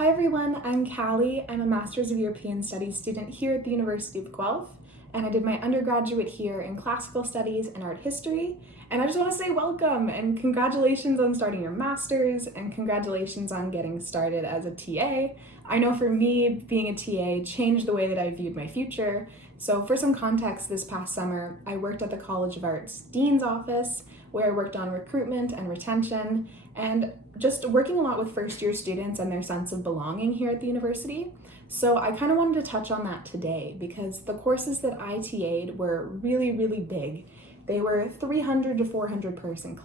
Hi everyone, I'm Callie. I'm a Master's of European Studies student here at the University of Guelph, and I did my undergraduate here in Classical Studies and Art History. And I just want to say welcome and congratulations on starting your Master's and congratulations on getting started as a TA. I know for me, being a TA changed the way that I viewed my future. So for some context, this past summer, I worked at the College of Art's Dean's office, where I worked on recruitment and retention, and just working a lot with first-year students and their sense of belonging here at the university. So I kind of wanted to touch on that today because the courses that I TA'd were really, really big. They were 300 to 400 person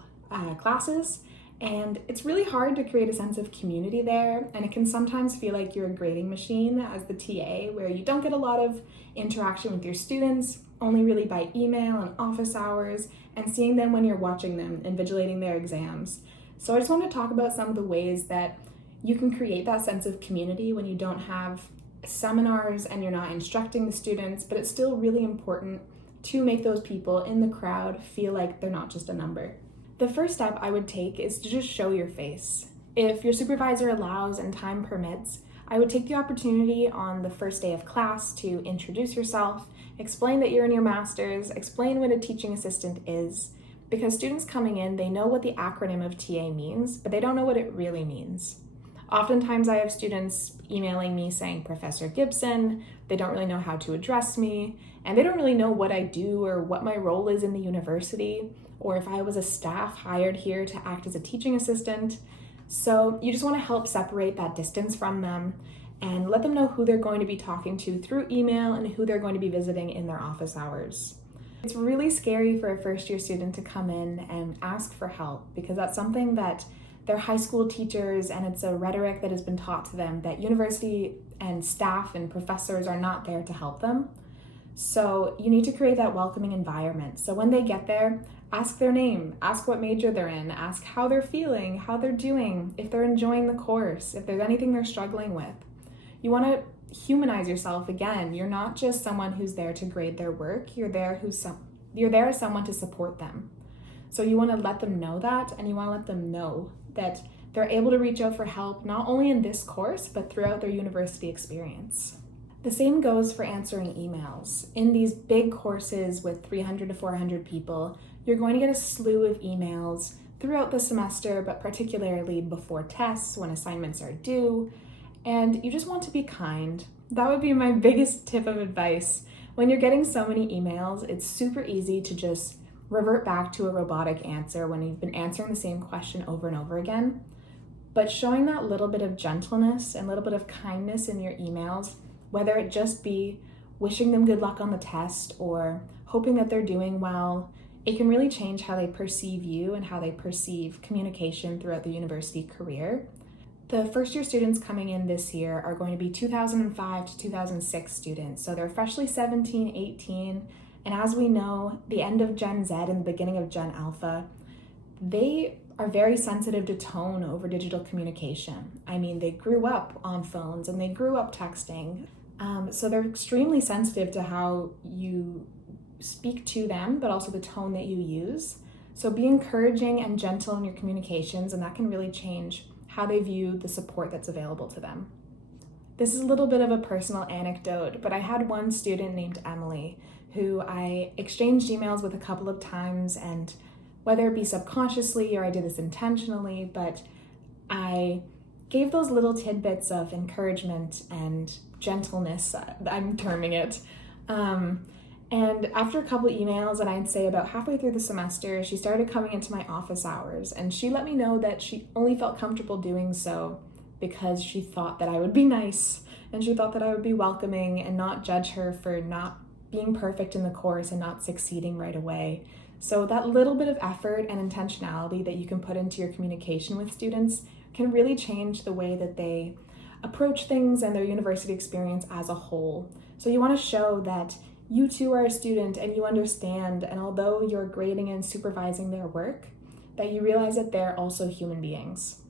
classes, and it's really hard to create a sense of community there, and it can sometimes feel like you're a grading machine as the TA, where you don't get a lot of interaction with your students, only really by email and office hours, and seeing them when you're watching them, invigilating their exams. So I just want to talk about some of the ways that you can create that sense of community when you don't have seminars and you're not instructing the students, but it's still really important to make those people in the crowd feel like they're not just a number. The first step I would take is to just show your face. If your supervisor allows and time permits, I would take the opportunity on the first day of class to introduce yourself, explain that you're in your master's, explain what a teaching assistant is, because students coming in, they know what the acronym of TA means, but they don't know what it really means. Oftentimes I have students emailing me saying Professor Gibson, they don't really know how to address me, and they don't really know what I do or what my role is in the university, or if I was a staff hired here to act as a teaching assistant. So you just want to help separate that distance from them and let them know who they're going to be talking to through email and who they're going to be visiting in their office hours. It's really scary for a first-year student to come in and ask for help because that's something that their high school teachers, and it's a rhetoric that has been taught to them that university and staff and professors are not there to help them. So you need to create that welcoming environment. So when they get there, ask their name, ask what major they're in, ask how they're feeling, how they're doing, if they're enjoying the course, if there's anything they're struggling with. You want to humanize yourself again. You're not just someone who's there to grade their work, you're there as someone to support them. So you want to let them know that, and you want to let them know that they're able to reach out for help not only in this course, but throughout their university experience. The same goes for answering emails. In these big courses with 300 to 400 people, you're going to get a slew of emails throughout the semester, but particularly before tests, when assignments are due, and you just want to be kind. That would be my biggest tip of advice. When you're getting so many emails, it's super easy to just revert back to a robotic answer when you've been answering the same question over and over again. But showing that little bit of gentleness and a little bit of kindness in your emails, whether it just be wishing them good luck on the test or hoping that they're doing well, it can really change how they perceive you and how they perceive communication throughout the university career. The first year students coming in this year are going to be 2005 to 2006 students. So they're freshly 17, 18, and as we know, the end of Gen Z and the beginning of Gen Alpha, they are very sensitive to tone over digital communication. I mean, they grew up on phones and they grew up texting. So they're extremely sensitive to how you speak to them, but also the tone that you use. So be encouraging and gentle in your communications, and that can really change how they view the support that's available to them. This is a little bit of a personal anecdote, but I had one student named Emily who I exchanged emails with a couple of times, and whether it be subconsciously or I did this intentionally, but I gave those little tidbits of encouragement and gentleness, I'm terming it. And after a couple of emails, and I'd say about halfway through the semester, she started coming into my office hours, and she let me know that she only felt comfortable doing so because she thought that I would be nice, and she thought that I would be welcoming and not judge her for not being perfect in the course and not succeeding right away. So that little bit of effort and intentionality that you can put into your communication with students can really change the way that they approach things and their university experience as a whole. So you want to show that you too are a student and you understand, and although you're grading and supervising their work, that you realize that they're also human beings.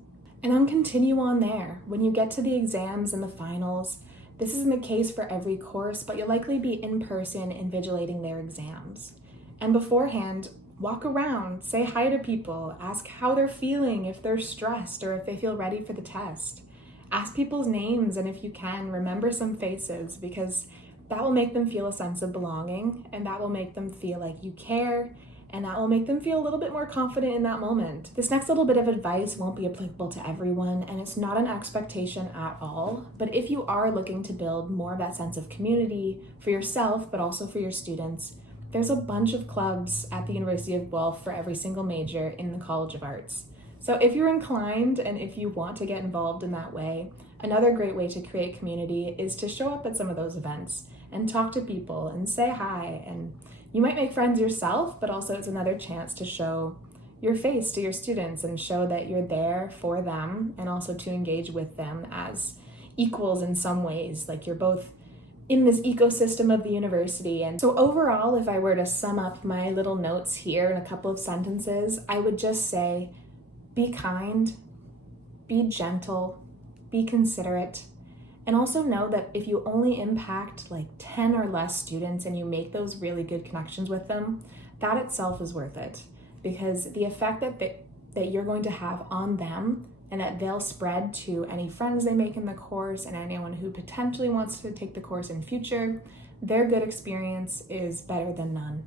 And then continue on there. When you get to the exams and the finals, this isn't the case for every course, but you'll likely be in person invigilating their exams. And beforehand, walk around, say hi to people, ask how they're feeling, if they're stressed or if they feel ready for the test. ask people's names, and if you can, remember some faces, because that will make them feel a sense of belonging, and that will make them feel like you care, and that will make them feel a little bit more confident in that moment. This next little bit of advice won't be applicable to everyone, and it's not an expectation at all, but if you are looking to build more of that sense of community for yourself, but also for your students, there's a bunch of clubs at the University of Guelph for every single major in the College of Arts. So if you're inclined and if you want to get involved in that way, another great way to create community is to show up at some of those events and talk to people and say hi. And you might make friends yourself, but also it's another chance to show your face to your students and show that you're there for them, and also to engage with them as equals in some ways, like you're both in this ecosystem of the university. And so overall, if I were to sum up my little notes here in a couple of sentences, I would just say, be kind, be gentle, be considerate, and also know that if you only impact like 10 or less students and you make those really good connections with them, that itself is worth it, because the effect that you're going to have on them and that they'll spread to any friends they make in the course and anyone who potentially wants to take the course in future, their good experience is better than none.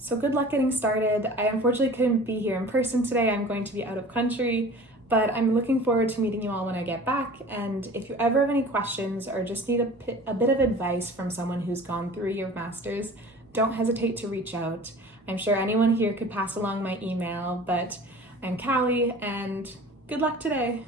So good luck getting started. I unfortunately couldn't be here in person today. I'm going to be out of country, but I'm looking forward to meeting you all when I get back. And if you ever have any questions or just need a bit of advice from someone who's gone through your master's, don't hesitate to reach out. I'm sure anyone here could pass along my email, but I'm Callie, and good luck today.